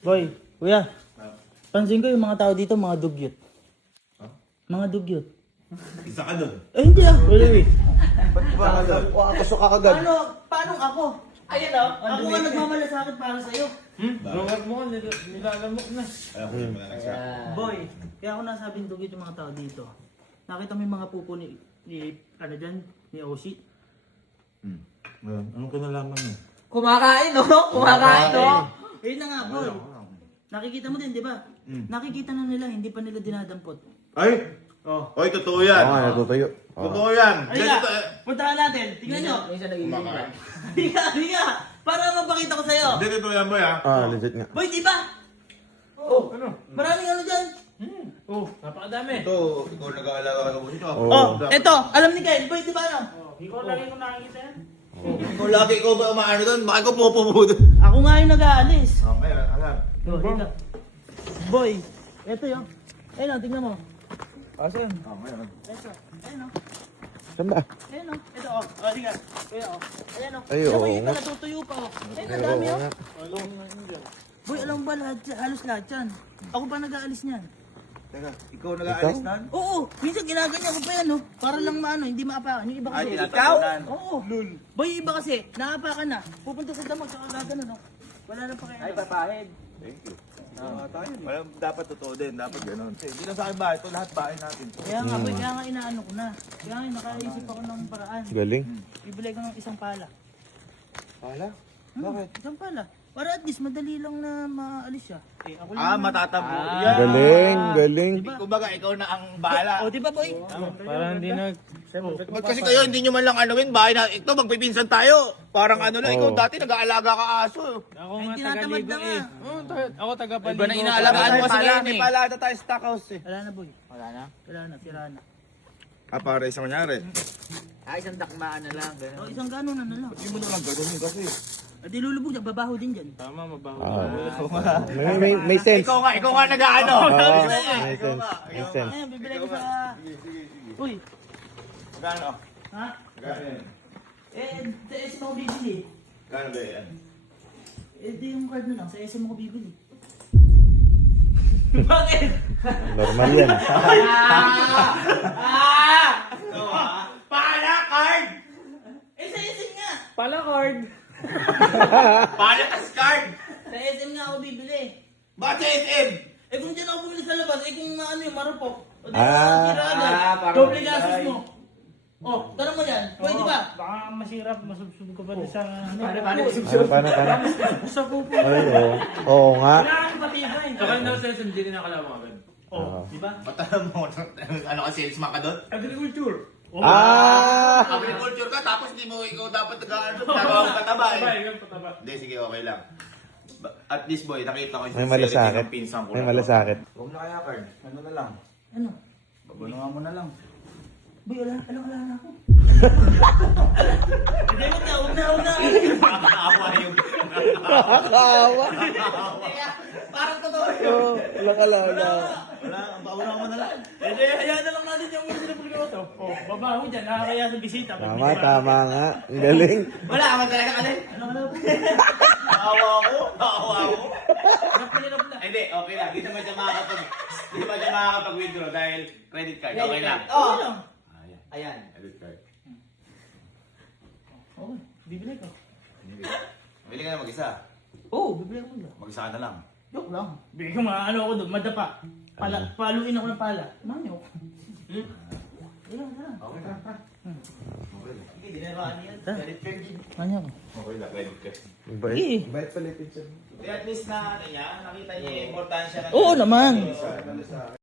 Boy, kuya. Pansin ko yung mga tao dito, mga dugyot. Mga dugyot. Isa ka doon. Eh, hindi ah. Wait. Ba't ba ako ka agad? Paano ako? Ayan o. Ako nga nagmamalasakit para sa'yo. Luwag mo, nilalamok na. Alam ko yung mga Boy, kaya ako nasabing dugyot yung mga tao dito. Nakita mo yung mga pupo ni ano dyan, ni Oshi. Anong kinalaman mo? Kumakain, no? Kumakain, no? Ayun na nga, boy. Nakikita mo din, di ba? Nakikita na nila, hindi pa nila dinadampot. Ay! Oh. Oy, totoo yan. Oo nga, natutuyo. Totoo yan. Halika, puntahan natin. Tingnan nyo. Minsan nag-iinom ka. Halika. Para mapakita ko sa'yo. Hindi, totoo yan boy ha. Legit nga. Boy, di ba? Oh, ano? Maraming ano dyan. Oh, napakadami. Ito, ikaw nag-aalaga ka ng musik. Oh, eto. Alam ni Kyle. Boy, di ba ano? Ikaw lagi ko nakikita yan. Ikaw lagi ikaw ba umaano doon? Bakit ko pupupo doon? Ako nga yung nag-aalis. Okay, alam. Oh, halika. Boy, eto yun. Ayun o, tingnan mo. Asan? Eto. Ayun o. Saan ba? Ayun o. Ito o. O, sige. Ayun o. Ayan o. Ay, Ayan, oo boy, iba nga. natutuyo pa o. Ayun, ang dami o. Boy, alam mo ba lahat, halos lahat yan. Ako pa nag-aalis niyan. Teka, ikaw nag-aalis na? Oo, minsan ginaganyan ko pa yan, no? Para lang maano, hindi maapakan. Yung iba kasi... Ikaw? Oo. Boy, yung iba kasi, naapakan na. Pupunta sa damag, saka gagano, no? Wala na pa kayo. Ay, papahid. Thank you. Alam, dapat totoo din, dapat gano'n. Hindi lang sa akin bahay, ito lahat bahay natin. Kaya nga, boy, kaya nga inaano ko na. Kaya nga, nakaisip ako ng paraan. Galing. Bibili ko ng isang pala. Wala? Bakit? Isang pala. Para at least madali lang na maalis siya. Eh, ako lang. Matatampo. Yan. Galing, galing. Kumbaga, ikaw na ang bahala. O, di ba, boy? Parang hindi nag... Ba't kasi kayo, hindi nyo man lang anuin, bahay na, ito, magpipinsan tayo. Parang ano lang, ikaw dati nag-aalaga ka aso. Ako Ay, nga tinatamad tagaligo na nga. eh. Ako tagapaligo. Iba na inaalagaan mo kasi ngayon May eh. pala na tayo stockhouse eh. Wala na, boy. Wala na. Wala na, tira na. Para isang manyari. Isang dakmaan na lang. O, Ganun. isang gano'n na lang. Hindi mo na lang gano'n yun kasi. At dilulubog dyan, babaho din dyan. Tama, mabaho. May sense. Ikaw nga nag-ano. Oo, may sense. May sense. Ngayon, bibili ko sa... Uy, Gano? ha? Gano yan? Eh, sa SM ako bibili. Gano ba yan? Eh, di yung card na lang, sa SM ako bibili. Bakit? Normal yan. Pala card! Eh, sa SM nga! Pala card. Pala as card! Sa SM nga ako bibili. Bakit sa SM? Eh, kung dyan ako bumili sa labas, eh kung ano yung marupok. O, di Ah. ba, tira agad. parang Doble may gasos bahay. mo. Oh, tanong mo yan. Pwede ba? Baka masirap, masubsub ko pa sa... Paano? Paano? Sa pupo. Ay, oo. Oo nga. Kailangan patibay. Saka na sa SMG din nakalawa agad. Oh, di ba? Patanong mo, ano ka salesman ka doon? Agriculture. Agriculture ka, tapos di mo ikaw dapat nag-aaral kataba eh. Ikaw pataba. Hindi, sige, okay lang. At least boy, nakita ko yung May sincerity malasakit. ng pinsan ko. May malasakit. Huwag na kaya, Card. Ano na lang? Ano? Babulungan mo na lang. Boy, wala na ako. Hindi mo na, huwag na. Nakakaawa yung... Nakakaawa. Parang totoo yun. Oo, lakalala. Wala, babulungan mo na lang. Hindi, hayaan na lang natin yung mga sinapuloto. Oh, babaho dyan, nakakaya sa bisita. Tama nga. Ang galing. Wala ka man talaga kalin. Ano? Naawa ako. Hirap na. Hindi, okay lang. Di naman siya makakapag-withdraw dahil credit card. Okay lang. Oo lang. Ayan. Credit card. Oo, bibili ko. Bili ka na mag-isa. Oo, bibili ko na. Mag-isa ka na lang. Joke lang. Bigay ko mga ano ako doon, madapa. Paluin ako ng pala. Manyo. Ayun, tara. Okay lang. Okay lang. Sige, dinaraan yan. Galit ka. Manyo ko. Okay lang, credit card. Bait. Sige. At least na, ano niya, nakita niya yung importansya ng... Oo naman.